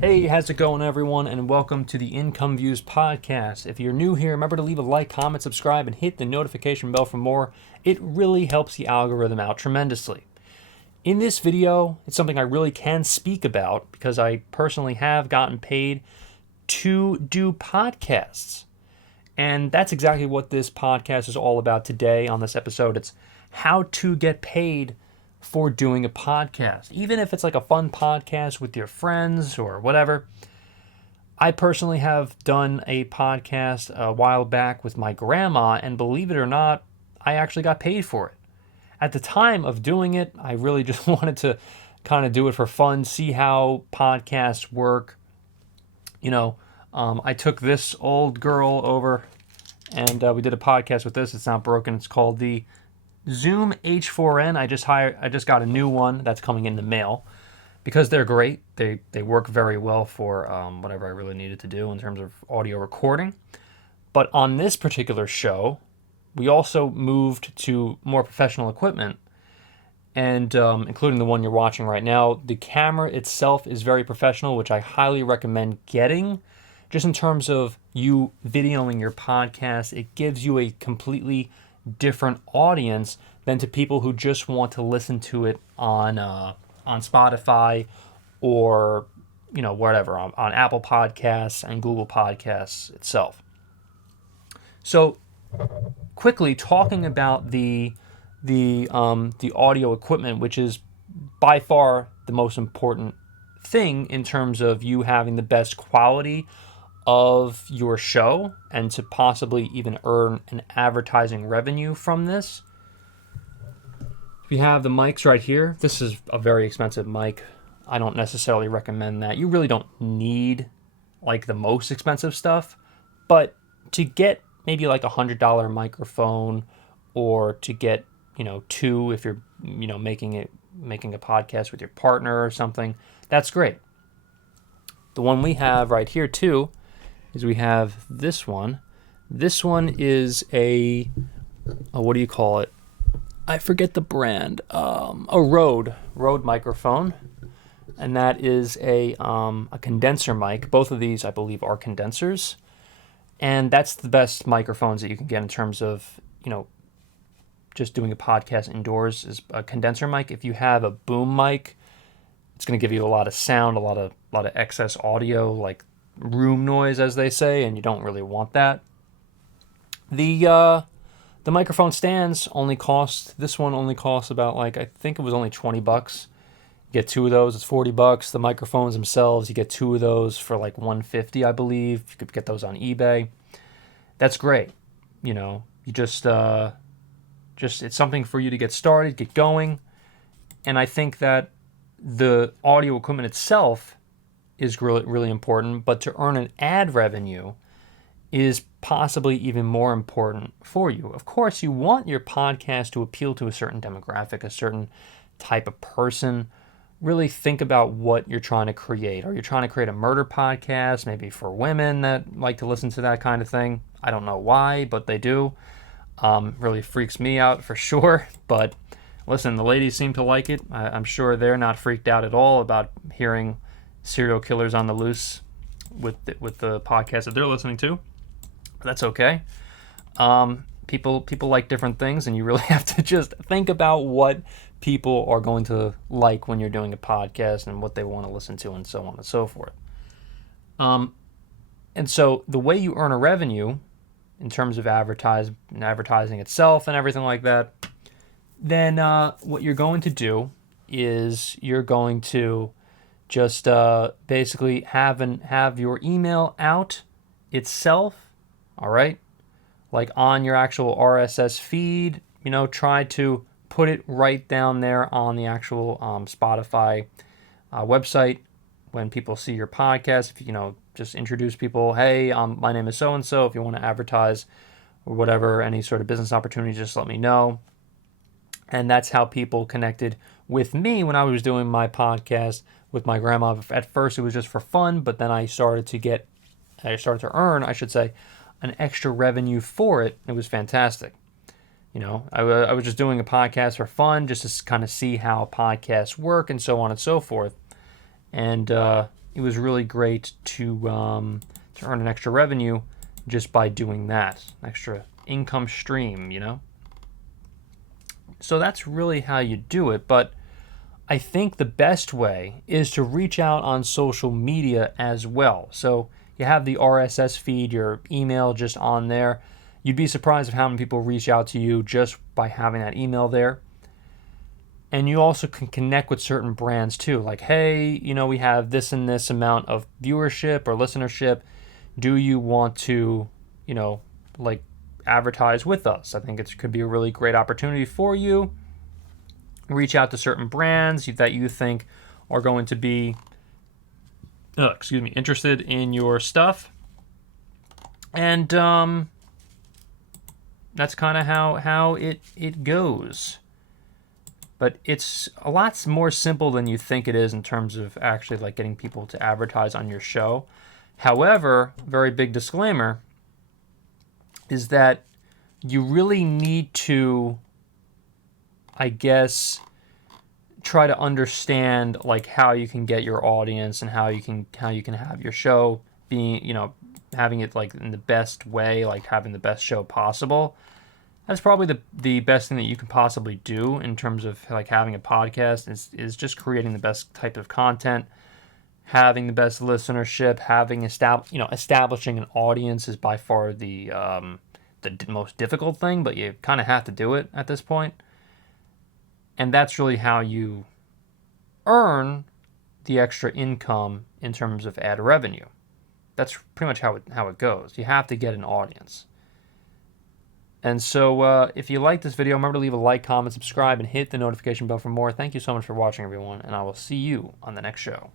Hey, how's it going, everyone? And welcome to the Income Views podcast. If you're new here, remember to leave a like, comment, subscribe, and hit the notification bell for more. It really helps the algorithm out tremendously. In this video, it's something I really can speak about because I personally have gotten paid to do podcasts. And that's exactly what this podcast is all about today on this episode. It's how to get paid for doing a podcast. Even if it's like a fun podcast with your friends or whatever. I personally have done a podcast a while back with my grandma, and believe it or not, I actually got paid for it. At the time of doing it, I really just wanted to kind of do it for fun, see how podcasts work. I took this old girl over and we did a podcast with this. It's not broken. It's called the Zoom H4n. I just got a new one that's coming in the mail because they're great. They work very well for whatever I really needed to do in terms of audio recording. But on this particular show, we also moved to more professional equipment, and including the one you're watching right now. The camera itself is very professional, which I highly recommend getting. Just in terms of you videoing your podcast, it gives you a completely different audience than to people who just want to listen to it on Spotify or whatever on Apple Podcasts and Google Podcasts itself. So quickly talking about the audio equipment, which is by far the most important thing in terms of you having the best quality of your show and to possibly even earn an advertising revenue from this. We have the mics right here. This is a very expensive mic. I don't necessarily recommend that. You really don't need like the most expensive stuff, but to get maybe like $100 microphone, or to get two if you're making a podcast with your partner or something, that's great. The one we have right here too is we have this one. This one is a what do you call it? I forget the brand. A Rode microphone, and that is a condenser mic. Both of these, I believe, are condensers, and that's the best microphones that you can get in terms of just doing a podcast indoors. Is a condenser mic. If you have a boom mic, it's going to give you a lot of sound, a lot of excess audio, like room noise, as they say, and you don't really want that. The microphone stands this one only costs about I think it was only $20. You get two of those, it's $40. The microphones themselves, you get two of those for $150, I believe. You could get those on eBay. That's great. You just it's something for you to get started, get going. And I think that the audio equipment itself is really, really important, but to earn an ad revenue is possibly even more important for you. Of course, you want your podcast to appeal to a certain demographic, a certain type of person. Really think about what you're trying to create. Are you trying to create a murder podcast, maybe for women that like to listen to that kind of thing? I don't know why, but they do. Really freaks me out for sure. But listen, the ladies seem to like it. I'm sure they're not freaked out at all about hearing serial killers on the loose with the podcast that they're listening to. That's okay. People like different things, and you really have to just think about what people are going to like when you're doing a podcast and what they want to listen to, and so on and so forth. And so the way you earn a revenue in terms of advertising itself and everything like that, then what you're going to do is you're going to just basically have your email out itself. All right, like on your actual RSS feed, try to put it right down there on the actual Spotify website. When people see your podcast, if just introduce people, hey, my name is so and so. If you want to advertise or whatever, any sort of business opportunity, just let me know. And that's how people connected with me when I was doing my podcast with my grandma. At first, it was just for fun, but then I started to earn, I should say, an extra revenue for it. It was fantastic. I was just doing a podcast for fun, just to kind of see how podcasts work and so on and so forth. And it was really great to earn an extra revenue just by doing that, extra income stream, you know. So that's really how you do it. But I think the best way is to reach out on social media as well. So you have the RSS feed, your email just on there. You'd be surprised of how many people reach out to you just by having that email there. And you also can connect with certain brands too. Like, hey, you know, we have this and this amount of viewership or listenership. Do you want to, you know, like advertise with us? I think it could be a really great opportunity for you. Reach out to certain brands that you think are going to be, interested in your stuff. And that's kind of how it goes. But it's a lot more simple than you think it is in terms of actually like getting people to advertise on your show. However, very big disclaimer is that you really need to, I guess, try to understand like how you can get your audience and how you can have your show being, you know, having it like in the best way, like having the best show possible. That's probably the best thing that you can possibly do in terms of like having a podcast is just creating the best type of content, having the best listenership, establishing an audience is by far the most difficult thing, but you kind of have to do it at this point. And that's really how you earn the extra income in terms of ad revenue. That's pretty much how it goes. You have to get an audience. And so if you like this video, remember to leave a like, comment, subscribe, and hit the notification bell for more. Thank you so much for watching, everyone, and I will see you on the next show.